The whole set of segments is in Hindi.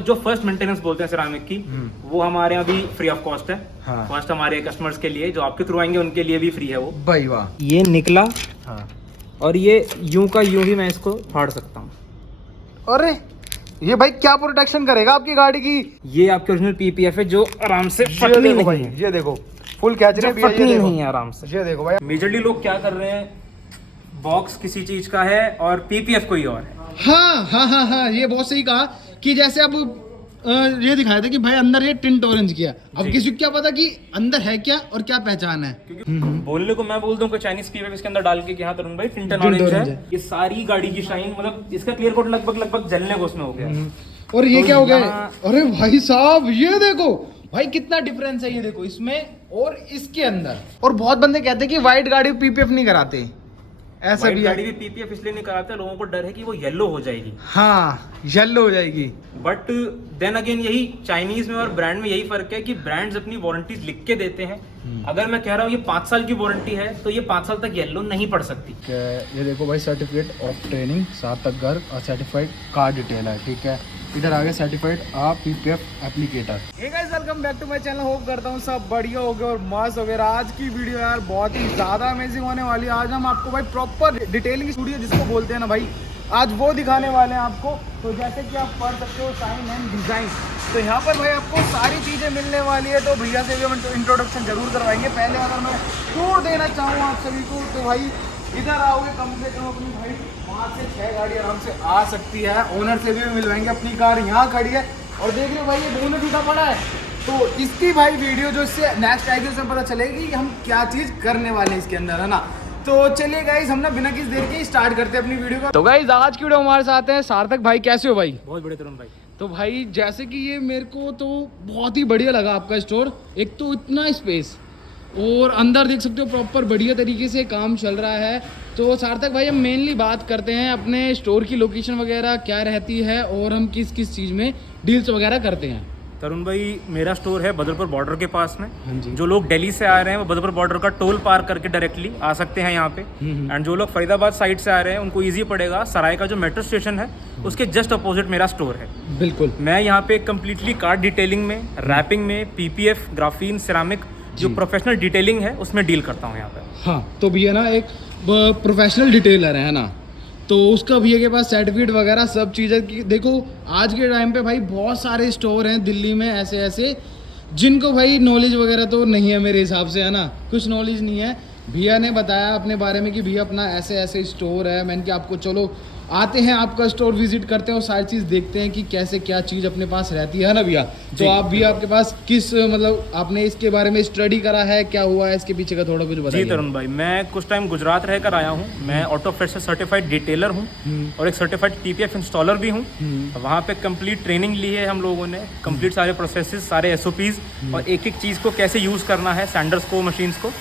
जो फर्स्ट मेंटेनेंस बोलते हैं सिरामिक की, वो हमारे यहाँ भी फ्री ऑफ कॉस्ट है। हाँ। फर्स्ट हमारे कस्टमर्स के लिए जो आपके थ्रू आएंगे उनके लिए भी फ्री है वो। भाई वाह। ये निकला हाँ। और ये यूं का यूं ही मैं इसको फाड़ सकता हूँ। अरे ये भाई क्या प्रोटेक्शन करेगा आपकी गाड़ी की? ये आपके ओरिजिनल पीपीएफ है जो आराम से ये फटनी देखो नहीं भाई, है। ये देखो फुल कैच रहे जो फटनी नहीं है आराम से। ये देखो भाई। मेजरली लोग क्या कर रहे हैं, बॉक्स किसी चीज का है और पीपीएफ कोई और है। हाँ हाँ हाँ हाँ, ये बहुत सही कहा कि जैसे अब ये दिखाया था कि भाई अंदर ये टिंट ऑरेंज किया, अब किसी को क्या पता कि अंदर है क्या और क्या पहचान है। क्योंकि बोलने को मैं बोल दूं कि चाइनीज पीपीएफ इसके अंदर डाल के हाँ तरुण भाई टिंटन ऑरेंज है, ये सारी गाड़ी की शाइन, मतलब इसका क्लियर कोट लगभग जलने को उसमें हो गया। और ये तो क्या हो गया? यहाँ- अरे भाई साहब ये देखो भाई कितना डिफरेंस है, ये देखो इसमें और इसके अंदर। और बहुत बंदे कहते हैं कि व्हाइट गाड़ी पीपीएफ नहीं कराते, ऐसा व्हाइट भी गाड़ी है। भी पीपीएफ इसलिए नहीं कराते, लोगों को डर है कि वो येलो हो जाएगी। हाँ येलो हो जाएगी। बट देन अगेन यही चाइनीज में और ब्रांड में यही फर्क है कि ब्रांड्स अपनी वारंटीज लिख के देते हैं। अगर मैं कह रहा हूँ ये 5 साल की वारंटी है तो ये 5 साल तक येलो नहीं पड़ सकती। ये देखो भाई सर्टिफिकेट ऑफ ट्रेनिंग 7 तक घर और सर्टिफाइड कार डिटेल है, ठीक है। इधर आगे certified PPF applicator. Hey guys welcome back to my channel, hope करता हूँ सब बढ़िया हो गया और मस्त हो गया। आज की वीडियो यार बहुत ही ज़्यादा अमेजिंग होने वाली है। आज हम आपको भाई प्रॉपर डिटेलिंग स्टूडियो जिसको बोलते हैं ना भाई, आज वो दिखाने वाले हैं आपको। तो जैसे कि आप पढ़ सकते हो साइन एंड डिज़ाइन, तो यहाँ पर भाई आपको सारी चीज़ें मिलने वाली है। तो भैया से भी हम इंट्रोडक्शन जरूर करवाएंगे। पहले अगर मैं टूर देना चाहूँ आप सभी को, तो भाई इधर आओगे कम से कम अपनी भाई 5 से 6 गाड़ी आराम से आ सकती है। ओनर से भी मिलवाएंगे, अपनी कार यहाँ खड़ी है और देख लो भाई ये बोनट टूटा पड़ा है। तो इसकी भाई वीडियो जो इससे नेक्स्ट आएगी उसमें पता चलेगी कि हम क्या चीज़ करने वाले हैं इसके अंदर, है ना। तो चलिए गाइस हम ना बिना किसी देर के स्टार्ट करते हैं अपनी वीडियो को। तो गाइस आज की वीडियो हमारे साथ हैं सार्थक भाई। कैसे हो भाई? बहुत बड़े तरुण भाई। तो भाई जैसे कि ये मेरे को तो बहुत ही बढ़िया लगा आपका स्टोर। एक तो इतना स्पेस और अंदर देख सकते हो प्रॉपर बढ़िया तरीके से काम चल रहा है। तो सार्थक भाई हम मेनली बात करते हैं अपने स्टोर की लोकेशन वगैरह क्या रहती है और हम किस किस चीज़ में डील्स वगैरह करते हैं। तरुण भाई मेरा स्टोर है बदरपुर बॉर्डर के पास में। हाँ जी। जो लोग दिल्ली से आ रहे हैं वो बदरपुर बॉर्डर का टोल पार करके डायरेक्टली आ सकते हैं यहाँ पे। एंड जो लोग फरीदाबाद साइड से आ रहे हैं उनको इजी पड़ेगा, सराय का जो मेट्रो स्टेशन है उसके जस्ट अपोजिट मेरा स्टोर है। बिल्कुल। मैं यहाँ पे कम्प्लीटली कार डिटेलिंग में, रैपिंग में, पीपीएफ, ग्राफीन, सिरामिक जो प्रोफेशनल डिटेलिंग है उसमें डील करता हूँ यहाँ पे। हाँ तो भैया ना एक प्रोफेशनल डिटेलर है ना, तो उसका भैया के पास सर्टिफिकेट वगैरह सब चीज़ें की। देखो आज के टाइम पे भाई बहुत सारे स्टोर हैं दिल्ली में ऐसे ऐसे जिनको भाई नॉलेज वगैरह तो नहीं है मेरे हिसाब से, है ना। कुछ नॉलेज नहीं है। भैया ने बताया अपने बारे में कि भैया अपना ऐसे ऐसे स्टोर है। मैंने कि आपको चलो आते हैं आपका स्टोर विजिट करते हैं और सारी चीज़ देखते हैं कि कैसे क्या चीज़ अपने पास रहती है ना भैया। तो आप भी आपके पास किस मतलब आपने इसके बारे में स्टडी करा है, क्या हुआ है इसके पीछे का थोड़ा कुछ बताइए। जी तरुण भाई, मैं कुछ टाइम गुजरात रहकर आया हूँ। मैं ऑटो फेड से सर्टिफाइड डिटेलर हूँ और एक सर्टिफाइड पीपीएफ इंस्टॉलर भी हूँ। वहाँ पे कंप्लीट ट्रेनिंग ली है हम लोगों ने, कंप्लीट सारे प्रोसेसेस, सारे एसओपीज और एक एक चीज़ को कैसे यूज़ करना है, सैंडर्स को, मशीन्स को,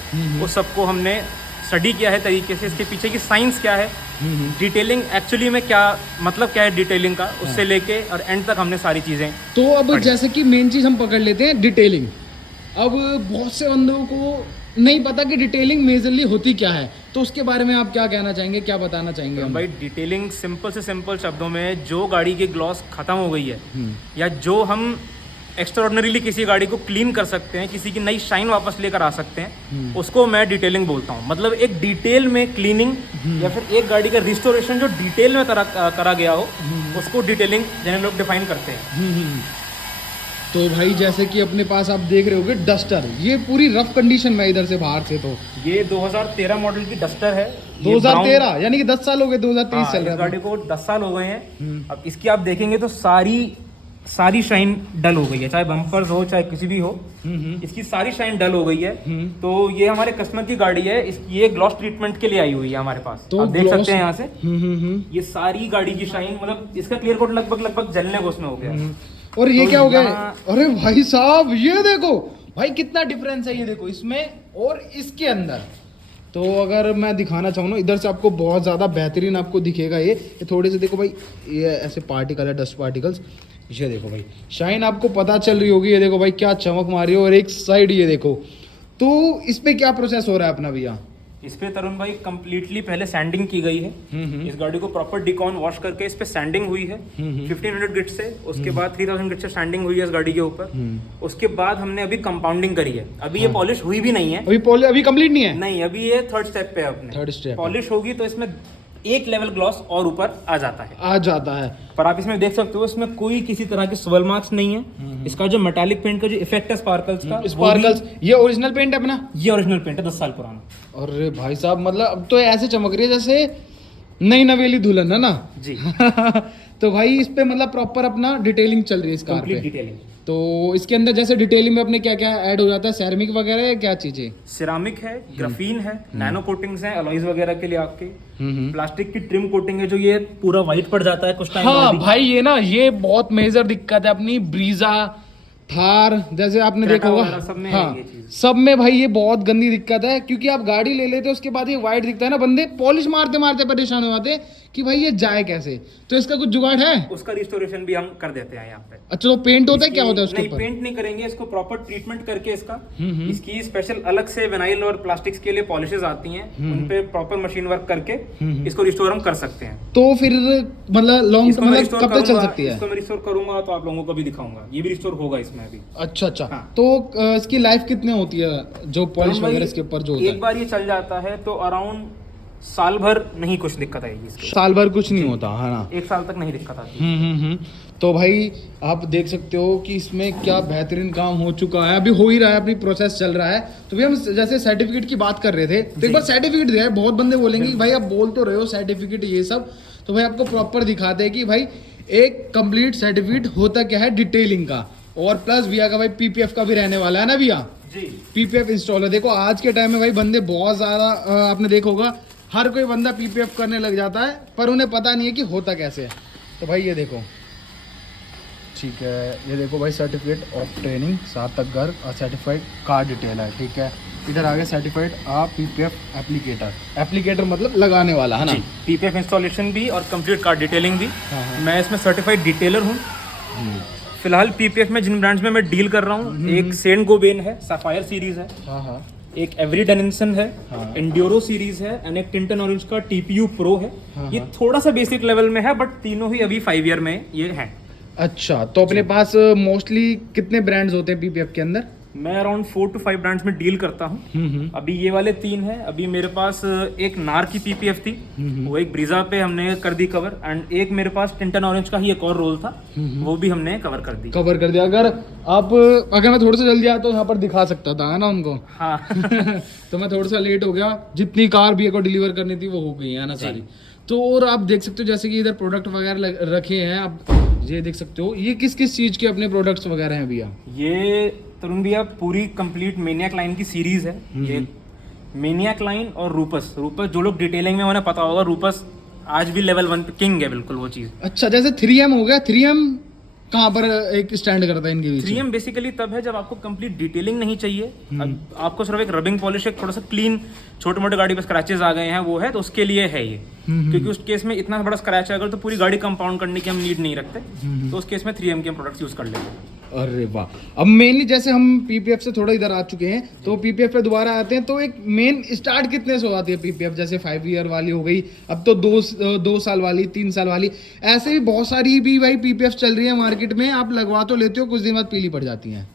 उस सबको हमने स्टडी किया है तरीके से। इसके पीछे की साइंस क्या है, डिटेलिंग एक्चुअली में क्या मतलब क्या है डिटेलिंग का, उससे लेके और एंड तक हमने सारी चीज़ें। तो अब जैसे कि मेन चीज़ हम पकड़ लेते हैं डिटेलिंग। अब बहुत से बंदों को नहीं पता कि डिटेलिंग मेजरली होती क्या है, तो उसके बारे में आप क्या कहना चाहेंगे, क्या बताना चाहेंगे? भाई डिटेलिंग सिंपल से सिंपल शब्दों में, जो गाड़ी की ग्लॉस खत्म हो गई है या जो हम एक्स्ट्राऑर्डिनरीली किसी गाड़ी को क्लीन कर सकते हैं, किसी की नई शाइन वापस लेकर आ सकते हैं, उसको मैं डिटेलिंग बोलता हूँ। मतलब एक डिटेल में क्लीनिंग या फिर एक गाड़ी का रिस्टोरेशन जो डिटेल में करा गया हो, उसको डिटेलिंग जनरल लोग डिफाइन करते हैं। तो भाई जैसे कि अपने पास आप देख रहे होगे डस्टर, ये पूरी रफ कंडीशन में इधर से बाहर से। तो ये 2013 मॉडल की डस्टर है। 2013 यानी कि 10 साल हो गए, 2023 चल रहा है। गाड़ी को 10 साल हो गए हैं। अब इसकी आप देखेंगे तो सारी शाइन डल हो गई है, चाहे बम्पर्स हो चाहे किसी भी हो, इसकी सारी शाइन डल हो गई है। तो ये हमारे कस्टमर की गाड़ी है, ये ग्लॉस ट्रीटमेंट के लिए आई हुई है हमारे पास। तो आप देख सकते हैं यहाँ से ये सारी गाड़ी की शाइन, मतलब इसका क्लियर कोट लगभग जलने को उसमें हो गया। और ये तो क्या हो गया? अरे भाई साहब ये देखो भाई कितना डिफरेंस है, ये देखो इसमें और इसके अंदर। तो अगर मैं दिखाना चाहूँ ना इधर से आपको बहुत ज़्यादा बेहतरीन आपको दिखेगा। ये थोड़े से देखो भाई, ये ऐसे पार्टिकल है, डस्ट पार्टिकल्स। ये देखो भाई शाइन आपको पता चल रही होगी। ये देखो भाई क्या चमक मारी है। और एक साइड ये देखो, तो इस पे क्या प्रोसेस हो रहा है अपना भैया? इस पे तरुण भाई कंप्लीटली पहले सैंडिंग की गई है। इस गाड़ी को प्रॉपर डिकॉन वॉश करके इस पे सैंडिंग हुई है 1500 ग्रिड से। उसके बाद 3000 ग्रिड से सैंडिंग हुई है इस गाड़ी के ऊपर। उसके बाद हमने अभी कंपाउंडिंग करी है। अभी ये पॉलिश हुई भी नहीं है, अभी कंप्लीट नहीं है। नहीं, अभी ये थर्ड स्टेप पे है अपने। थर्ड स्टेप पॉलिश होगी तो इसमें एक लेवल ग्लॉस और ऊपर आ जाता है। पर आप इसमें देख सकते हो इसमें कोई किसी तरह के स्वर्ल मार्क्स नहीं है। इसका जो मेटालिक पेंट का जो इफेक्ट है स्पार्कल्स का, ये ओरिजिनल पेंट है अपना। ये ओरिजिनल पेंट है 10 साल पुराना। अरे भाई साहब, मतलब अब तो ऐसे चमक रही है जैसे नई नवेली दुल्हन है ना जी। तो भाई इस पे मतलब प्रॉपर अपना डिटेलिंग चल रही है इस कार पे। डिटेलिंग। तो इसके अंदर जैसे डिटेलिंग में अपने क्या क्या ऐड हो जाता है, सेरामिक वगैरह है, क्या चीजें? सिरामिक है, ग्राफीन है, नैनो कोटिंग्स हैं अलॉयज वगैरह के लिए आपके। प्लास्टिक की ट्रिम कोटिंग है जो ये पूरा व्हाइट पड़ जाता है कुछ टाइम हाँ भाई, ये ना ये बहुत मेजर दिक्कत है अपनी ब्रीजा, थार जैसे आपने देखा होगा। सब में हाँ, है ये चीज। सब में भाई ये बहुत गंदी दिक्कत है, क्योंकि आप गाड़ी ले लेते हो उसके बाद ये व्हाइट दिखता है ना, बंदे पॉलिश मारते मारते परेशान हो जाते हैं कि भाई ये जाए कैसे। तो इसका कुछ जुगाड़ है? उसका रिस्टोरेशन भी हम कर देते हैं यहाँ पे। अच्छा, तो पेंट होता है, क्या होता है उसके नहीं, ऊपर? पेंट नहीं करेंगे, इसको प्रॉपर ट्रीटमेंट करके इसकी स्पेशल अलग से विनाइल और प्लास्टिक्स के लिए पॉलिशेस आती हैं, उन पे प्रॉपर मशीन वर्क करके इसको रिस्टोर हम कर सकते हैं। तो फिर मतलब लॉन्ग कब तक चल सकती है? इसको मैं रिस्टोर करूंगा तो आप लोगों को भी दिखाऊंगा, ये भी रिस्टोर होगा इसमें अभी। अच्छा। हाँ। तो इसकी लाइफ कितनी होती है जो पॉलिश वगैरह इसके ऊपर जो होता है? एक बार ये चल जाता है तो अराउंड साल भर नहीं कुछ दिक्कत आएगी इसकी। साल भर कुछ नहीं होता है ना? 1 साल तक नहीं दिक्कत आती। तो भाई आप देख सकते हो कि इसमें क्या बेहतरीन काम हो चुका है, अभी हो ही रहा है, अपनी प्रोसेस चल रहा है। तो भाई हम जैसे सर्टिफिकेट की बात कर रहे थे, तो एक बार सर्टिफिकेट दिया है। बहुत बंदे बोलेंगे कि भाई आप बोल तो रहे हो सर्टिफिकेट ये सब, तो भाई आपको प्रॉपर दिखाते हैं कि भाई एक कंप्लीट सर्टिफिकेट होता क्या है डिटेलिंग का, और प्लस भैया का भाई पीपीएफ का भी रहने वाला है ना भैया जी। PPF installer. देखो आज के टाइम में भाई बंदे बहुत ज़्यादा आपने देखा होगा, हर कोई बंदा पीपीएफ करने लग जाता है, पर उन्हें पता नहीं है कि होता कैसे है। तो भाई ये देखो, ठीक है, ये देखो भाई सर्टिफिकेट ऑफ ट्रेनिंग, सार्थक और सर्टिफाइड कार डिटेल है, ठीक है। इधर आगे सर्टिफाइड पीपीएफ एप्लीकेटर मतलब लगाने वाला है ना? पीपीएफ इंस्टॉलेशन भी और कंप्लीट कार डिटेलिंग भी। हाँ। मैं इसमें सर्टिफाइड डिटेलर हूँ। फिलहाल पीपीएफ में जिन ब्रांड्स में मैं डील कर रहा हूँ, एक सेंट गोबेन है, सफायर सीरीज है, हाँ। एक एवरी डेनिसन है, हाँ। एंड्योरो सीरीज है, एंड एक टिंटन ऑरेंज का टीपीयू प्रो है। हाँ। ये थोड़ा सा बेसिक लेवल में है, बट तीनों ही अभी 5 ईयर में ये हैं। अच्छा, तो अपने पास मोस्टली कितने ब्रांड्स होते हैं पीपीएफ के अंदर? मैं अराउंड 4 to 5 ब्रांड्स में डील करता हूँ। अभी ये वाले 3 हैं। अभी मेरे पास एक नार की पीपीएफ थी, वो एक ब्रीजा पे हमने कर दी कवर, एंड एक मेरे पास टिंटन ऑरेंज का ही एक और रोल था, वो भी हमने कवर कर दिया। अगर मैं थोड़ा सा जल्दी आता तो यहाँ पर दिखा सकता था, है ना उनको? हाँ। तो मैं थोड़ा सा लेट हो गया, जितनी कार भैया को डिलीवर करनी थी वो हो गई है ना सारी। तो और आप देख सकते हो जैसे कि इधर प्रोडक्ट वगैरह रखे हैं, आप ये देख सकते हो। ये किस किस चीज के अपने प्रोडक्ट्स वगैरह हैं भैया? ये तरुण भैया पूरी कंप्लीट मेनियाक लाइन की सीरीज है। ये मेनियाक लाइन और रूपस जो लोग डिटेलिंग में उन्हें पता होगा, रूपस आज भी लेवल 1 पे किंग है बिल्कुल वो चीज। अच्छा, जैसे 3M हो गया, 3M कहाँ पर एक स्टैंड करता है इनके बीच? 3M बेसिकली तब है जब आपको कंप्लीट डिटेलिंग नहीं चाहिए, अब आपको सिर्फ एक रबिंग पॉलिश, एक थोड़ा सा क्लीन, छोटे मोटे गाड़ी पे स्क्रैचेस आ गए हैं वो है, तो उसके लिए है ये। क्योंकि उस केस में इतना बड़ा स्क्रैच है अगर, तो पूरी गाड़ी कंपाउंड करने की हम नीड नहीं रखते, तो उस केस में 3M के प्रोडक्ट्स यूज कर लेते हैं। अरे वाह। अब मेनली जैसे हम पीपीएफ से थोड़ा इधर आ चुके हैं, तो पीपीएफ पे दोबारा आते हैं, तो एक मेन स्टार्ट कितने से होती है पीपीएफ? जैसे 5 ईयर वाली हो गई, अब तो 2 साल वाली, 3 साल वाली, ऐसे भी बहुत सारी भी भाई पीपीएफ चल रही है मार्केट में। आप लगवा तो लेते हो, कुछ दिन बाद पीली पड़ जाती हैं।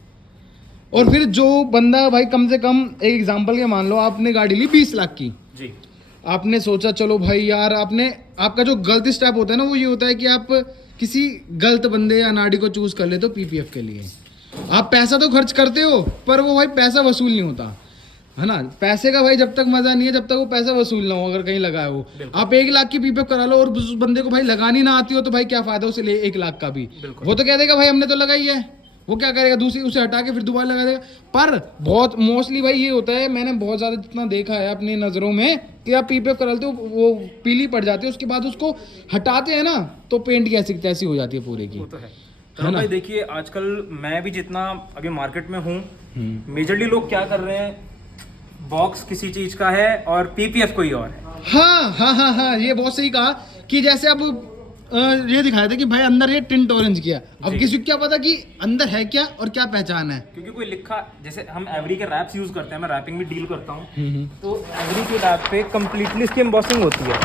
और फिर जो बंदा भाई कम से कम एक एग्जाम्पल के मान लो आपने गाड़ी ली 20 लाख की जी, आपने सोचा चलो भाई यार, आपका जो गलत स्टेप होता है ना वो ये होता है कि आप किसी गलत बंदे या नाड़ी को चूज कर लेते हो पीपीएफ के लिए। आप पैसा तो खर्च करते हो, पर वो भाई पैसा वसूल नहीं होता, है ना? पैसे का भाई जब तक मजा नहीं है जब तक वो पैसा वसूल ना हो, अगर कहीं लगाए हो। आप 1 लाख की पीपीएफ करा लो और उस बंदे को भाई लगानी ना आती हो, तो भाई क्या फायदा उसे ले 1 लाख का भी? वो तो कह देगा भाई हमने तो लगाई है, वो क्या करेगा, दूसरी उसे हटा के फिर दोबारा लगा देगा। पर बहुत मोस्टली भाई ये होता है, मैंने बहुत ज़्यादा जितना देखा है अपनी नज़रों में, कि आप पीपीएफ करा लेते हो, वो पीली पड़ जाती है, उसके बाद उसको हटाते हैं ना तो पेंट की ऐसी तैसी हो जाती है पूरे की। वो तो है। तो भाई देखिए, आजकल मैं भी जितना अभी मार्केट में हूँ, मेजरली लोग क्या कर रहे हैं, बॉक्स किसी चीज का है और पीपीएफ कोई और है। हाँ, ये बहुत सही कहा कि जैसे अब ये दिखाया था कि भाई अंदर ये टिंट ऑरेंज किया, अब किसी को क्या पता कि अंदर है क्या और क्या पहचान है। क्योंकि कोई लिखा, जैसे हम एवरी के रैप्स यूज करते हैं, मैं रैपिंग भी डील करता हूँ, तो एवरी के रैप पे कंप्लीटली इसकी एम्बॉसिंग होती है,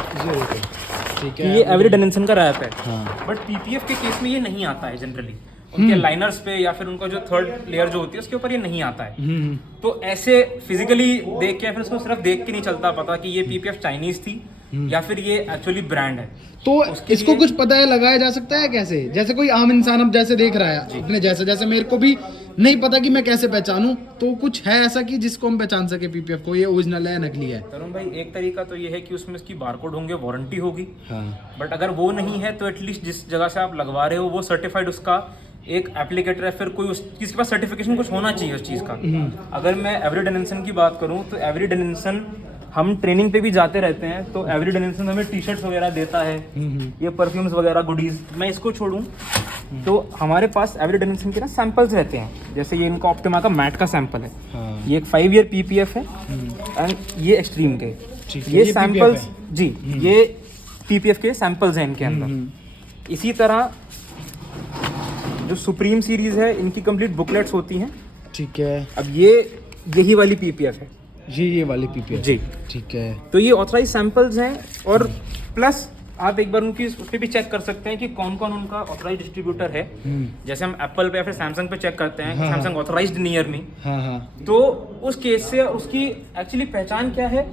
ठीक ये एवरी डेनिसन का रैप है। हाँ। बट पीपीएफ के केस में ये नहीं आता है जनरली, उनके लाइनर्स पे या फिर उनका जो थर्ड लेयर जो होती है उसके ऊपर ये नहीं आता है। तो ऐसे फिजिकली देख के फिर उसको सिर्फ देख के नहीं चलता पता कि ये पीपीएफ चाइनीज थी या फिर ये एक्चुअली ब्रांड है। तो इसको कुछ पता है लगाया जा सकता है कैसे? जैसे कोई आम इंसान अब जैसे देख रहा है अपने जैसे, जैसे मेरे को भी नहीं पता कि मैं कैसे पहचानूं, तो कुछ है ऐसा कि जिसको हम पहचान सके पीपीएफ को ये ओरिजिनल है नकली है? तरुण भाई, एक तरीका तो ये है कि उसमें इसकी बारकोड होंगे, वारंटी होगी। हाँ। बट अगर वो नहीं है तो एटलीस्ट जिस जगह से आप लगवा रहे हो वो सर्टिफाइड उसका एक एप्लीकेटर है, फिर कोई उस किसके पास सर्टिफिकेशन कुछ होना चाहिए उस चीज़ का। अगर मैं एवरी डेनिसन की बात करूं तो एवरी डेनिसन हम ट्रेनिंग पे भी जाते रहते हैं, तो एवरी डेनिसन हमें टी शर्ट्स वगैरह देता है, ये परफ्यूम्स वगैरह गुडीज। मैं इसको छोड़ूं तो हमारे पास एवरी डेनिसन के ना सैंपल्स रहते हैं, जैसे ये इनका ऑप्टिमा का मैट का सैंपल है। हाँ। ये एक 5 ईयर पीपीएफ है एंड ये एक्सट्रीम के ये सैंपल्स जी, ये पीपीएफ के सैंपल्स हैं इनके अंदर। इसी तरह जो सुप्रीम सीरीज है इनकी कंप्लीट बुकलेट्स होती हैं। ठीक है। अब ये यही वाली पीपीएफ है, ये वाली पीपीएफ जी, ठीक है। तो ये ऑथराइज सैंपल्स हैं और प्लस आप एक बार उनकी उस पर भी चेक कर सकते हैं कि कौन कौन उनका ऑथराइज डिस्ट्रीब्यूटर है। जैसे हम एप्पल पे या फिर सैमसंग पे चेक करते हैं, हाँ, सैमसंग ऑथराइज्ड नियर मी, तो उस केस से उसकी एक्चुअली पहचान क्या है,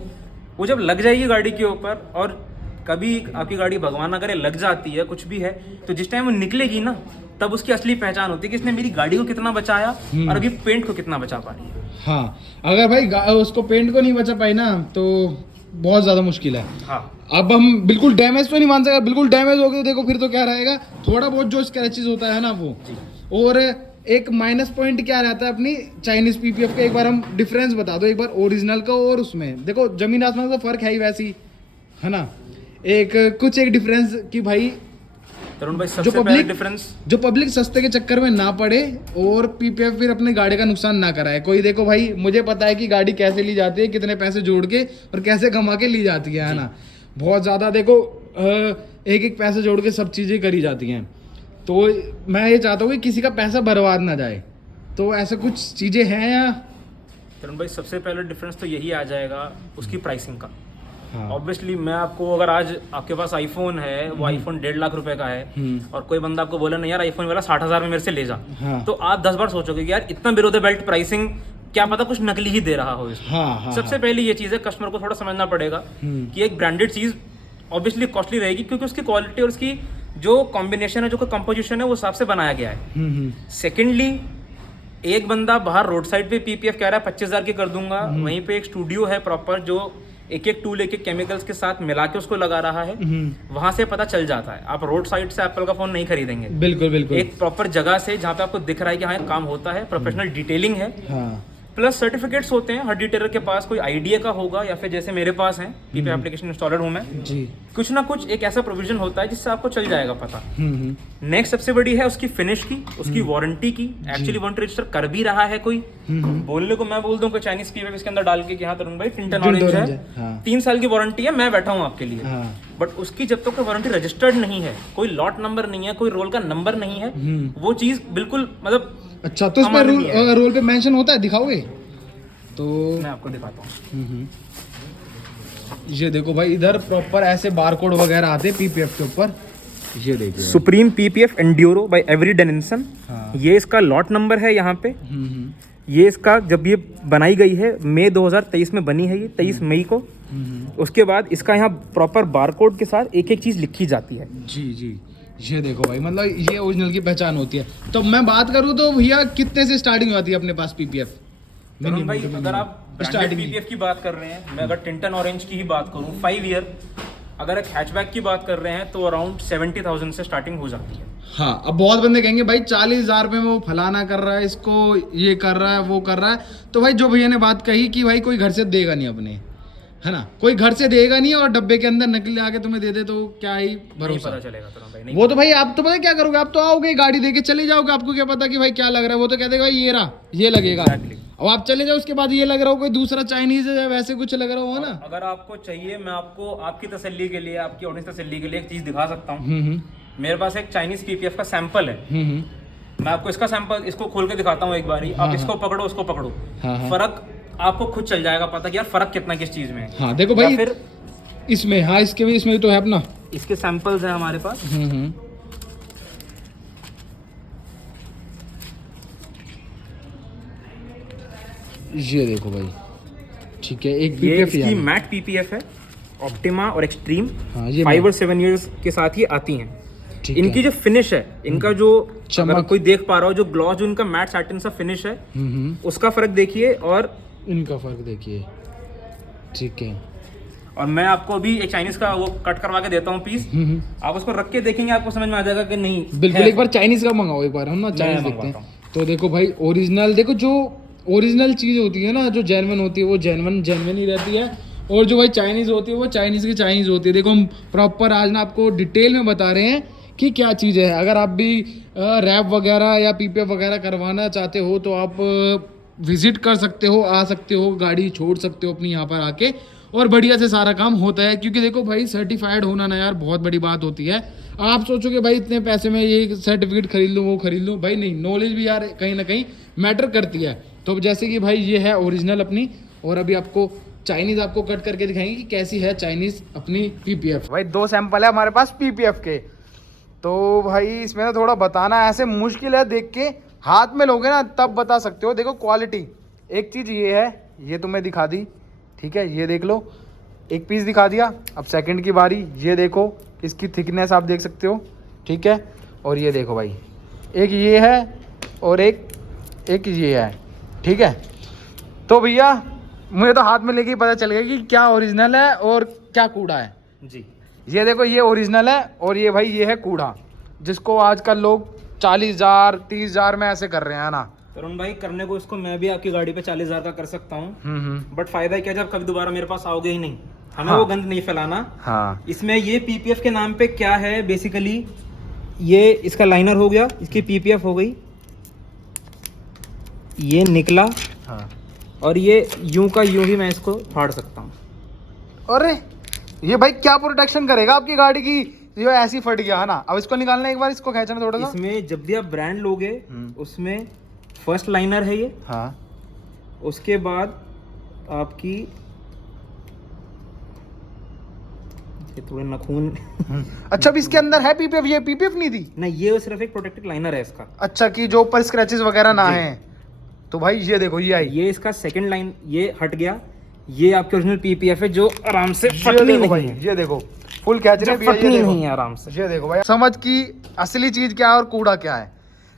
वो जब लग जाएगी गाड़ी के ऊपर, और कभी आपकी गाड़ी भगवान ना करे लग जाती है कुछ भी है, तो जिस टाइम वो निकलेगी ना तब उसकी असली पहचान होती है कि इसने मेरी गाड़ी को कितना बचाया और अभी पेंट को कितना बचा पा रही है। हाँ, अगर भाई उसको पेंट को नहीं बचा पाई ना तो बहुत ज्यादा मुश्किल है। हाँ। अब हम बिल्कुल डैमेज तो नहीं मान सकते, बिल्कुल डैमेज हो गया देखो फिर तो क्या रहेगा, थोड़ा बहुत जो स्क्रैचेस होता है ना वो। और एक माइनस पॉइंट क्या रहता है अपनी चाइनीज पीपीएफ का, एक बार हम डिफरेंस बता दो एक बार ओरिजिनल का और उसमें। देखो जमीन आसमान का फर्क है ही वैसी, है ना, एक डिफरेंस कि भाई तरुण भाई सबसे पहले डिफरेंस, जो पब्लिक सस्ते के चक्कर में ना पड़े और पीपीएफ फिर अपने गाड़ी का नुकसान ना कराए। कोई देखो भाई मुझे पता है कि गाड़ी कैसे ली जाती है, कितने पैसे जोड़ के और कैसे कमा के ली जाती है ना, बहुत ज़्यादा देखो एक एक पैसे जोड़ के सब चीज़ें करी जाती हैं। तो मैं ये चाहता हूँ कि किसी का पैसा बर्बाद ना जाए, तो ऐसा कुछ चीज़ें हैं या? तरुण भाई सबसे पहले डिफरेंस तो यही आ जाएगा उसकी प्राइसिंग का। ऑब्वियसली मैं आपको, अगर आज आपके पास आईफोन है, वो आईफोन 1.5 लाख रुपए का है और कोई बंदा आपको बोला नहीं यार आईफोन वाला 60,000 में मेरे से ले जा, तो आप 10 बार सोचोगे कि यार इतना बिलो द बेल्ट प्राइसिंग, क्या पता कुछ नकली ही दे रहा हो इसमें। सबसे पहले ये चीज़ है, कस्टमर को थोड़ा समझना पड़ेगा कि एक ब्रांडेड चीज़ ऑब्वियसली कॉस्टली रहेगी, क्योंकि उसकी क्वालिटी और उसकी जो कॉम्बिनेशन है, जो कंपोजिशन है, वो हिसाब से बनाया गया है। सेकेंडली, एक बंदा बाहर रोड साइड पे पीपीएफ कह रहा है 25,000 की कर दूंगा, वहीं पे एक स्टूडियो है प्रॉपर जो एक एक टूल एक एक केमिकल्स के साथ मिला के उसको लगा रहा है, वहां से पता चल जाता है। आप रोड साइड से एप्पल का फोन नहीं खरीदेंगे, बिल्कुल बिल्कुल, एक प्रॉपर जगह से जहाँ पे आपको दिख रहा है कि हाँ काम होता है, प्रोफेशनल डिटेलिंग है, प्लस सर्टिफिकेट्स होते हैं। हर डिटेलर के पास कोई आईडीए का होगा या फिर जैसे मेरे पास है पीपीएफ एप्लीकेशन इंस्टॉलर हूँ मैं जी, कुछ ना कुछ एक ऐसा प्रोविजन होता है जिससे आपको चल जाएगा पता। नेक्स्ट सबसे बड़ी है उसकी फिनिश की, उसकी वारंटी की। एक्चुअली वारंटी रजिस्टर कर भी रहा है कोई, बोलने को मैं बोल दूं कोई चाइनीज पीपीएफ इसके अंदर डाल के कि हाँ तरुण भाई टिंटन ऑरेंज है, 3 साल की वारंटी है, मैं बैठा हूँ आपके लिए, बट उसकी जब तक वारंटी रजिस्टर्ड नहीं है, कोई लॉट नंबर नहीं है, कोई रोल का नंबर नहीं है, वो चीज बिल्कुल मतलब। अच्छा, तो इस पर रोल पे मेंशन होता है, दिखाओगे? तो मैं आपको दिखाता हूँ। ये देखो भाई, इधर प्रॉपर ऐसे बारकोड वगैरह आते हैं पीपीएफ के ऊपर, ये देखिए Supreme PPF Enduro by Avery Dennison. ये इसका लॉट नंबर है यहाँ पे। ये इसका जब ये बनाई गई है मई 2023 में बनी है, ये 23 मई को। उसके बाद इसका यहाँ प्रॉपर बारकोड के साथ एक एक चीज लिखी जाती है। जी जी, ये देखो भाई, मतलब ये ओरिजिनल की पहचान होती है। तो मैं बात करूँ तो भैया कितने से स्टार्टिंग होती है अपने पास पीपीएफ? भाई अगर आप ब्रांडेड पीपीएफ की बात कर रहे हैं, मैं अगर टिंटन ऑरेंज की ही बात करूं 5 ईयर, अगर एक हैचबैक की बात कर रहे हैं तो अराउंड 70,000 से स्टार्टिंग हो जाती है। हाँ, अब बहुत बंदे कहेंगे भाई 40,000 में वो फलाना कर रहा है, इसको ये कर रहा है, वो कर रहा है। तो भाई जो भैया ने बात कही कि भाई कोई घर से देगा नहीं अपने, है ना, कोई घर से देगा नहीं और डब्बे के अंदर नकली आके तुम्हें दे दे तो क्या ही भरोसा पता चलेगा भाई। वो तो भाई आप तो पता क्या करोगे, आप तो आओगे गाड़ी देके चले जाओगे, आपको क्या पता कि भाई क्या लग रहा है, वो तो कहते भाई ये रहा, ये लगेगा। अब आप चले जाओ, उसके बाद ये लग रहा हो कोई दूसरा चाइनीज है, वैसे कुछ लग रहा हो ना। अगर आपको चाहिए, मैं आपको आपकी तसल्ली के लिए, आपकी ऑडियंस तसल्ली के लिए एक चीज दिखा सकता हूँ। मेरे पास एक चाइनीज पीपीएफ का सैंपल है, मैं आपको इसका सैंपल इसको खोल के दिखाता हूँ एक बारी। आप इसको पकड़ो, उसको पकड़ो, फर्क आपको खुद चल जाएगा पता कि यार फर्क कितना किस चीज में है। हाँ देखो भाई, फिर इसमें, हाँ इसके भी, इसमें भी तो है अपना, इसके सैंपल्स हैं हमारे पास। ये देखो भाई, ठीक है, एक ये पीपीएफ इसकी मैट पीपीएफ है, ऑप्टिमा और एक्सट्रीम। हाँ, ये 5 और 7 इयर्स के साथ ही आती हैं। इनकी जो फिनिश है, इनका जो अगर कोई देख पा रहा हो, जो ग्लॉस, जो इनका मैट सैटिन सा फिनिश है, उसका फर्क देखिए और इनका फर्क देखिए, ठीक है। और मैं आपको अभी एक चाइनीज का वो कट करवा के देता हूँ पीस, आप उसको रख के देखेंगे, आपको समझ में आ जाएगा कि नहीं। बिल्कुल, एक बार चाइनीज का मंगाओ, एक बार हम ना चाइनीज देखते हैं। तो देखो भाई, ओरिजिनल देखो, जो ओरिजिनल चीज होती है ना, जो जेन्युइन होती है वो जेन्युइन ही रहती है, और जो भाई चाइनीज होती है वो चाइनीज की चाइनीज होती है। देखो हम प्रॉपर आज ना आपको डिटेल में बता रहे हैं कि क्या चीज़ है। अगर आप भी रैप वगैरह या पीपीएफ वगैरह करवाना चाहते हो तो आप विजिट कर सकते हो, आ सकते हो, गाड़ी छोड़ सकते हो अपनी यहाँ पर आके, और बढ़िया से सारा काम होता है। क्योंकि देखो भाई, सर्टिफाइड होना ना यार बहुत बड़ी बात होती है। आप सोचोगे भाई इतने पैसे में ये सर्टिफिकेट खरीद लूँ, वो खरीद लूँ, भाई नहीं, नॉलेज भी यार कहीं ना कहीं मैटर करती है। तो जैसे कि भाई ये है ओरिजिनल अपनी, और अभी आपको चाइनीज आपको कट करके दिखाएंगे कि कैसी है चाइनीज अपनी पीपीएफ। भाई 2 सैंपल है हमारे पास पीपीएफ के, तो भाई इसमें ना थोड़ा बताना ऐसे मुश्किल है, देख के हाथ में लोगे ना तब बता सकते हो। देखो क्वालिटी, एक चीज़ ये है, ये तुम्हें दिखा दी, ठीक है, ये देख लो, एक पीस दिखा दिया। अब सेकंड की बारी, ये देखो इसकी थिकनेस आप देख सकते हो, ठीक है। और ये देखो भाई, एक ये है और एक ये है, ठीक है। तो भैया मुझे तो हाथ में लेके ही पता चल गया कि क्या ओरिजिनल है और क्या कूड़ा है जी। ये देखो, ये ओरिजिनल है और ये भाई ये है कूड़ा, जिसको आजकल लोग 40,000 30,000 में ऐसे कर रहे हैं ना। तरुण भाई, करने को इसको मैं भी आपकी गाड़ी पे 40,000 का कर सकता हूँ, बट फायदा क्या, जब कभी दोबारा मेरे पास आओगे ही नहीं, हमें वो गंद नहीं फैलाना। हाँ, इसमें ये पीपीएफ के नाम पे क्या है बेसिकली, ये इसका लाइनर हो गया, इसकी पीपीएफ हो गई, ये निकला, हाँ, और ये यूं का यूं ही मैं इसको फाड़ सकता हूँ। अरे ये भाई क्या प्रोटेक्शन करेगा आपकी गाड़ी की, जो ऐसी फट गया है ना। अब इसको निकालना, एक बार इसको खींचना थोड़ा सा। इसमें जब भी आप ब्रांड लोगे उसमें फर्स्ट लाइनर है ये, हाँ, उसके बाद आपकी ये थोड़े नखून अच्छा, अब इसके अंदर है पीपीएफ, ये पीपीएफ नहीं थी नहीं, ये सिर्फ एक प्रोटेक्टिव लाइनर है इसका। अच्छा, कि जो ऊपर स्क्रैचेस वगैरह ना है। तो भाई ये देखो, ये आई, ये इसका सेकंड लाइन, ये हट गया, ये आपके ओरिजिनल पीपीएफ है जो आराम से ये फटनी देखो नहीं भाई, है, ये देखो फुल कैच रहे, फटनी नहीं है आराम से। ये देखो भाई, समझ की असली चीज क्या है और कूड़ा क्या है।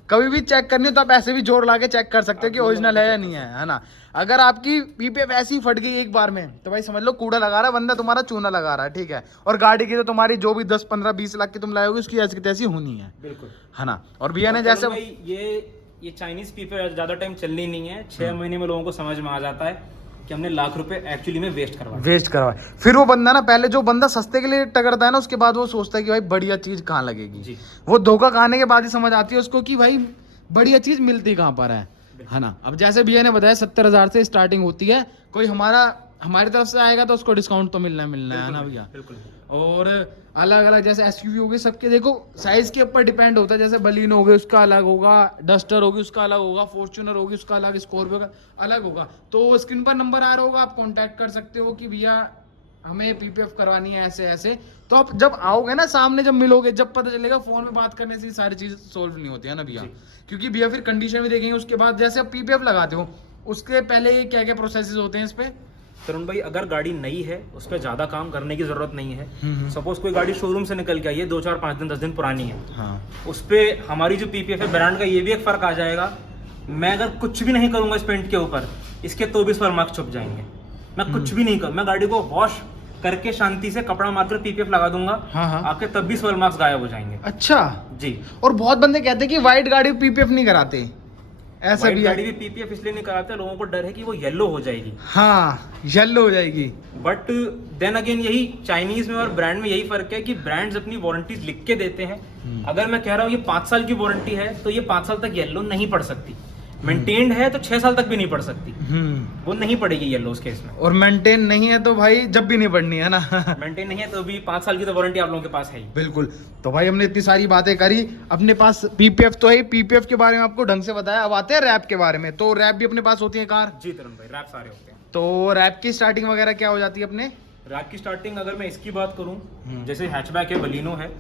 कभी भी चेक करनी हो तो आप ऐसे भी जोड़ ला के चेक कर सकते हो कि ओरिजिनल है या नहीं है ना। अगर आपकी पीपीएफ ऐसी फट गई एक बार में तो भाई समझ लो कूड़ा लगा रहा है बंदा, तुम्हारा चूना लगा रहा है, ठीक है। और गाड़ी की तो तुम्हारी जो भी 10 15 20 लाख की तुम लाओगे उसकी ऐसी तैसी होनी है, बिल्कुल, है ना। और भैया ने जैसे ये चाइनीज पीपीएफ ज्यादा टाइम चलनी नहीं है, 6 महीने में लोगों को समझ में आ जाता है कि हमने लाख रुपए एक्चुअली में वेस्ट करवाए। फिर वो बंदा ना, पहले जो बंदा सस्ते के लिए टकरता है ना, उसके बाद वो सोचता है कि भाई बढ़िया चीज कहाँ लगेगी। वो धोखा खाने के बाद ही समझ आती है उसको कि भाई बढ़िया चीज मिलती कहाँ पर है ना। अब जैसे भैया ने बताया 70,000 से स्टार्टिंग होती है, कोई हमारी तरफ से आएगा तो उसको डिस्काउंट तो मिलना है ना भैया। और अलग अलग जैसे एसयूवी होगी, सबके देखो साइज के ऊपर डिपेंड होता है। जैसे बलिनो होगी उसका अलग होगा, डस्टर होगी उसका अलग होगा, फॉर्च्यूनर होगी उसका अलग, स्कॉर्पियो का अलग होगा। तो स्क्रीन पर नंबर आ रहा होगा, आप कांटेक्ट कर सकते हो कि भैया हमें पीपीएफ करवानी है ऐसे ऐसे। तो आप जब आओगे ना सामने, जब मिलोगे, जब पता चलेगा। फोन में बात करने से सारी चीज सोल्व नहीं होती है ना भैया, क्योंकि भैया फिर कंडीशन भी देखेंगे। उसके बाद जैसे आप पीपीएफ लगाते हो उसके पहले क्या क्या प्रोसेसेस होते हैं इस पे। तरुण भाई, अगर गाड़ी नई है उस पर ज्यादा काम करने की जरूरत नहीं है। सपोज कोई गाड़ी शोरूम से निकल के आई है, 2 4 5 दिन 10 दिन पुरानी है, हाँ, उस पे हमारी जो पीपीएफ है ब्रांड का, ये भी एक फर्क आ जाएगा। मैं अगर कुछ भी नहीं करूंगा इस पेंट के ऊपर, इसके तो भी स्वर मार्क्स छुप जाएंगे। मैं कुछ भी नहीं कर, मैं गाड़ी को वॉश करके शांति से कपड़ा मारकर पीपीएफ लगा दूंगा, हाँ, आपके तब भी स्वर मार्क्स गायब हो जाएंगे। अच्छा जी। और बहुत बंदे कहते हैं कि व्हाइट गाड़ी पीपीएफ नहीं कराते, ऐसा भी गाड़ी भी पीपीएफ इसलिए नहीं कराते, लोगों को डर है कि वो येलो हो जाएगी। हाँ, येलो हो जाएगी। बट देन अगेन यही चाइनीज में और ब्रांड में यही फर्क है कि ब्रांड्स अपनी वारंटीज लिख के देते हैं। अगर मैं कह रहा हूँ ये 5 साल की वारंटी है तो ये 5 साल तक येलो नहीं पड़ सकती। मेंटेन्ड है तो 6 साल तक भी नहीं पड़ सकती, वो नहीं पड़ेगी येलो उस केस में। और मेंटेन नहीं है तो भाई जब भी नहीं पड़नी है ना। मेंटेन नहीं है तो भी 5 साल की तो वारंटी आप लोगों के पास है ही। बिल्कुल। तो भाई हमने इतनी सारी बातें करी, अपने पास पीपीएफ तो है, पीपीएफ के बारे में आपको ढंग से बताया। अब आते हैं रैप के बारे में। तो रैप भी अपने पास होती है कार? जी तरुण भाई, रैप सारे होते हैं। तो रैप की स्टार्टिंग वगैरह क्या हो जाती है अपने? रैप की स्टार्टिंग अगर मैं इसकी बात करूं, जैसे हैचबैक है, बलिनो है,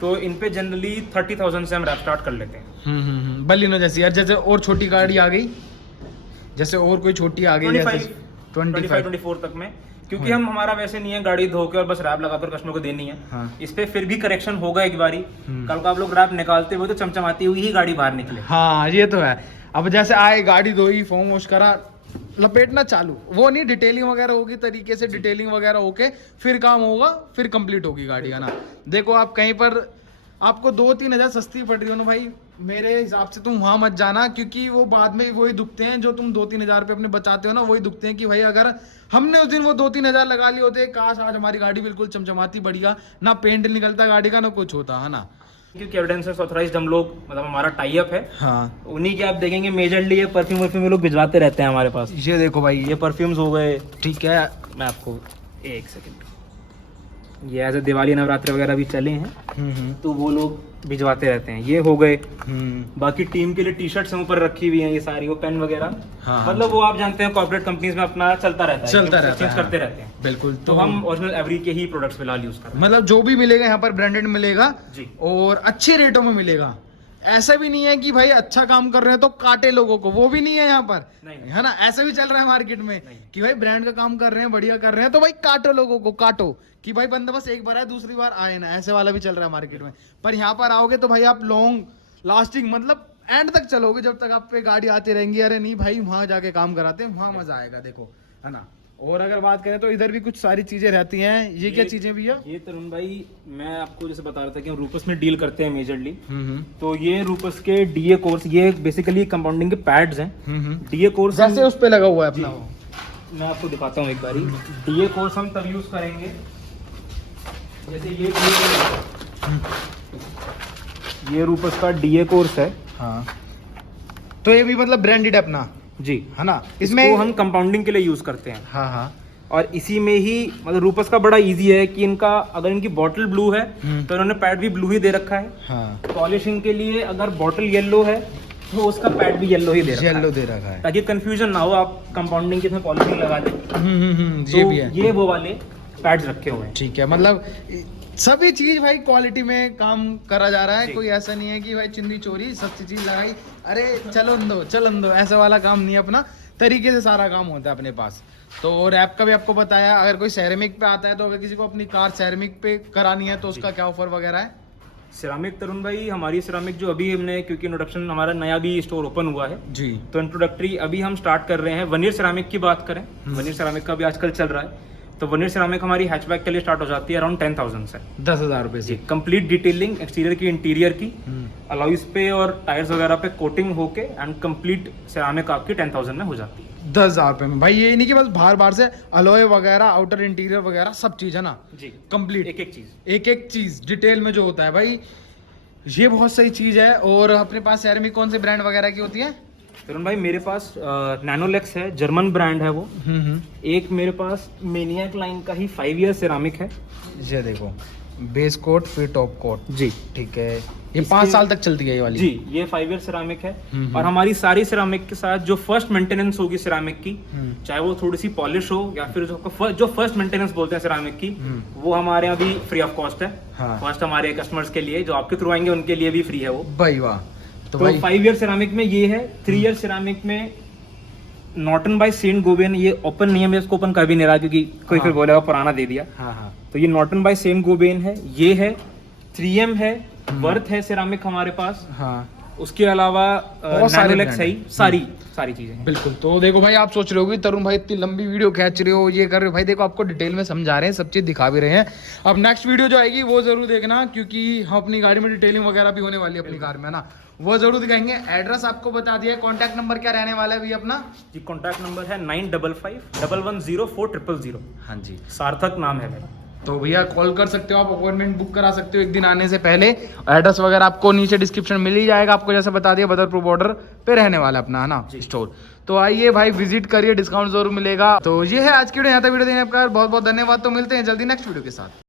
तो इन पे जनरली 30,000 से हम रैप स्टार्ट कर लेते हैं। बलिनो जैसी यार, जैसे और छोटी गाड़ी आ गई, जैसे और कोई छोटी आ गई 25-24 तक में, क्योंकि हम हमारा वैसे नहीं है गाड़ी धो के और बस रैप लगाकर कस्टमर को देनी है। हाँ। इस पे फिर भी करेक्शन होगा एक बारी, कल को आप लोग रैप निकालते हुए तो चमचमाती हुई ही गाड़ी बाहर निकले। हाँ ये तो है। अब जैसे आए, गाड़ी धोई, फोम वॉश करा, लपेटना चालू, वो नहीं, डिटेलिंग वगैरह होगी तरीके से, डिटेलिंग वगैरह होके फिर काम होगा, फिर कंप्लीट होगी गाड़ी, है ना। देखो आप कहीं पर आपको 2-3 हज़ार सस्ती पड़ रही हो ना भाई, मेरे हिसाब से तुम वहाँ मत जाना, क्योंकि वो बाद में वही दुखते हैं जो तुम 2-3 हज़ार रुपये अपने बचाते हो ना, वही दुखते हैं कि भाई अगर हमने उस दिन वो 2-3 हज़ार लगा लिए होते, काश आज हमारी गाड़ी बिल्कुल चमचमाती, बढ़िया, ना पेंट निकलता गाड़ी का, ना कुछ होता, है ना। क्योंकि एविडेंसेस ऑथराइज्ड हम लोग, मतलब हमारा टाई अप है। हाँ। उन्हीं के आप देखेंगे मेजरली ये परफ्यूम वर्फ्यूम लोग भिजवाते रहते हैं हमारे पास। ये देखो भाई, ये परफ्यूम्स हो गए, ठीक है। मैं आपको एक सेकंड, ये ऐसे दिवाली नवरात्र वगैरह भी चले हैं तो वो लोग भिजवाते रहते हैं। ये हो गए। बाकी टीम के लिए टी शर्ट्स ऊपर रखी हुई हैं, ये सारी, वो पेन वगैरह। हाँ, मतलब वो आप जानते हैं कॉर्पोरेट कंपनीज में अपना चलता रहता है, चेंज करते रहते हैं। बिल्कुल। तो हम ओरिजिनल एवरी के ही प्रोडक्ट्स फिलहाल यूज कर रहे हैं। मतलब जो भी मिलेगा यहाँ पर ब्रांडेड मिलेगा जी, और अच्छे रेटों में मिलेगा। ऐसा भी नहीं है कि भाई अच्छा काम कर रहे हैं तो काटे लोगों को, वो भी नहीं है यहाँ पर, नहीं। है ना। ऐसा भी चल रहा है मार्केट में कि भाई ब्रांड का काम कर रहे हैं, बढ़िया कर रहे हैं, तो भाई काटो लोगों को, काटो, कि भाई बंदा बस एक बार आए, दूसरी बार आए ना, ऐसे वाला भी चल रहा है मार्केट में। पर यहाँ पर आओगे तो भाई आप लॉन्ग लास्टिंग, मतलब एंड तक चलोगे, जब तक आप पे गाड़ी आती रहेंगी। अरे नहीं भाई, वहाँ जाके काम कराते हैं, वहाँ मजा आएगा, देखो, है ना। और अगर बात करें तो इधर भी कुछ सारी चीजें रहती हैं। ये क्या चीजें भैया? ये तरुण भाई, मैं आपको जैसे बता रहा था कि हम रूपस में डील करते हैं मेजरली। तो ये रूपस के डीए कोर्स, ये बेसिकली कंपाउंडिंग के पैड्स हैं। डीए कोर्स जैसे उस पे लगा हुआ है अपना, मैं आपको दिखाता हूँ एक बारी। डीए कोर्स हम तब यूज करेंगे, जैसे ये रूपस का डीए कोर्स है। हाँ। तो ये भी मतलब ब्रांडेड है अपना? जी, है ना। इसमें हम कंपाउंडिंग के लिए यूज करते हैं। हाँ हाँ। और इसी में ही, मतलब रूपस का बड़ा इजी है कि इनका, अगर इनकी बॉटल ब्लू है तो इन्होंने पैड भी ब्लू ही दे रखा है। हाँ। पॉलिशिंग के लिए अगर बॉटल येलो है तो उसका पैड भी येलो ही दे रखा है, येलो दे रखा है, ताकि कंफ्यूजन ना हो, आप कंपाउंडिंग के इसमें पॉलिशिंग लगा दें। ये भी है, ये वो वाले पैड्स रखे हुए हैं। ठीक है। मतलब सभी चीज भाई क्वालिटी में काम करा जा रहा है। कोई ऐसा नहीं है कि भाई चिंदी चोरी सस्ती चीज लगाई, अरे चलन दो, ऐसा वाला काम नहीं है। अपना तरीके से सारा काम होता है अपने पास। तो रैप का भी आपको बताया। अगर कोई सेरेमिक पे आता है, तो अगर किसी को अपनी कार सेरेमिक पे करानी है तो उसका क्या ऑफर वगैरह है? सिरामिक तरुण भाई, हमारी सिरामिक जो अभी हमने, क्योंकि इंट्रोडक्शन हमारा नया भी स्टोर ओपन हुआ है जी, तो इंट्रोडक्टरी अभी हम स्टार्ट कर रहे हैं। वनीर सिरामिक की बात करें, वनीर सिरामिक का भी आजकल चल रहा है। तो वनीर सिरामिक हमारी हैचबैक के लिए स्टार्ट हो जाती है अराउंड 10,000 से, 10,000 रुपए से। कंप्लीट डिटेलिंग एक्सटीरियर की, इंटीरियर की, अलॉइस पे और टायर्स वगैरह पे कोटिंग होके एंड कंप्लीट सिरामिक आपकी 10,000 में हो जाती है। 10,000 रुपए में भाई। ये नहीं कि बस बाहर से अलॉय वगैरह, आउटर इंटीरियर वगैरह सब चीज, है ना। जी, कंप्लीट एक एक चीज डिटेल में जो होता है भाई, ये बहुत सही चीज है। और अपने पास सेरेमिक कौन से ब्रांड वगैरह की होती है? तरुण भाई, मेरे पास नैनोलेक्स है, जर्मन ब्रांड है वो। एक मेरे पास मेनियक लाइन का ही 5 ईयर सिरामिक है। ये देखो, बेस कोट फिर टॉप कोट। जी, ठीक है। ये 5 साल तक चलती है ये वाली? जी, ये 5 ईयर सिरामिक है। और हमारी सारी सिरामिक के साथ जो फर्स्ट मेंटेनेंस होगी सिरामिक की, चाहे वो थोड़ी सी पॉलिश हो या फिर जो फर्स्ट मेंटेनेंस बोलते हैं सिरामिक की, वो हमारे यहाँ भी फ्री ऑफ कॉस्ट है। हाँ। फर्स्ट हमारे कस्टमर्स के लिए, जो आपके थ्रू आएंगे उनके लिए भी फ्री है वो। भाई वाह। तो 5 ईयर सिरामिक में ये है। 3 ईयर सिरामिक में नॉर्टन बाय सेंट गोबेन, ये ओपन नहीं है, मैं इसको ओपन कर भी नहीं रहा क्योंकि कोई फिर बोलेगा पुराना दे दिया। हाँ। तो ये नॉर्टन बाय सेंट गोबेन है, ये है 3M है, वर्थ है सिरामिक हमारे पास। हाँ। उसके अलावा नैनोलेक्स है, सारी चीजें। बिल्कुल। तो देखो भाई, आप सोच रहे हो कि तरुण भाई इतनी लंबी वीडियो खींच रहे हो, ये कर रहे हो। भाई देखो, आपको डिटेल में समझा रहे हैं, सब चीज दिखा भी रहे हैं। अब नेक्स्ट वीडियो जो आएगी वो जरूर देखना, क्योंकि हम अपनी गाड़ी में डिटेलिंग वगैरह भी होने वाली है अपनी कार में, ना, वो जरूर दिखाएंगे। एड्रेस आपको बता दिया, कॉन्टैक्ट नंबर क्या रहने वाला है भी अपना? जी, कॉन्टैक्ट नंबर है 955-110-4000। हाँ जी, सार्थक नाम है मेरा। तो भैया कॉल कर सकते हो आप, अपॉइंटमेंट बुक करा सकते हो एक दिन आने से पहले। एड्रेस वगैरह आपको नीचे डिस्क्रिप्शन मिल ही जाएगा, आपको जैसे बता दिया बदरपुर बॉर्डर पे रहने वाला अपना है ना स्टोर। तो आइए भाई विजिट करिए, डिस्काउंट जरूर मिलेगा। तो ये है आज की वीडियो, यहाँ तक वीडियो देने का बहुत बहुत धन्यवाद। तो मिलते हैं जल्दी नेक्स्ट वीडियो के साथ।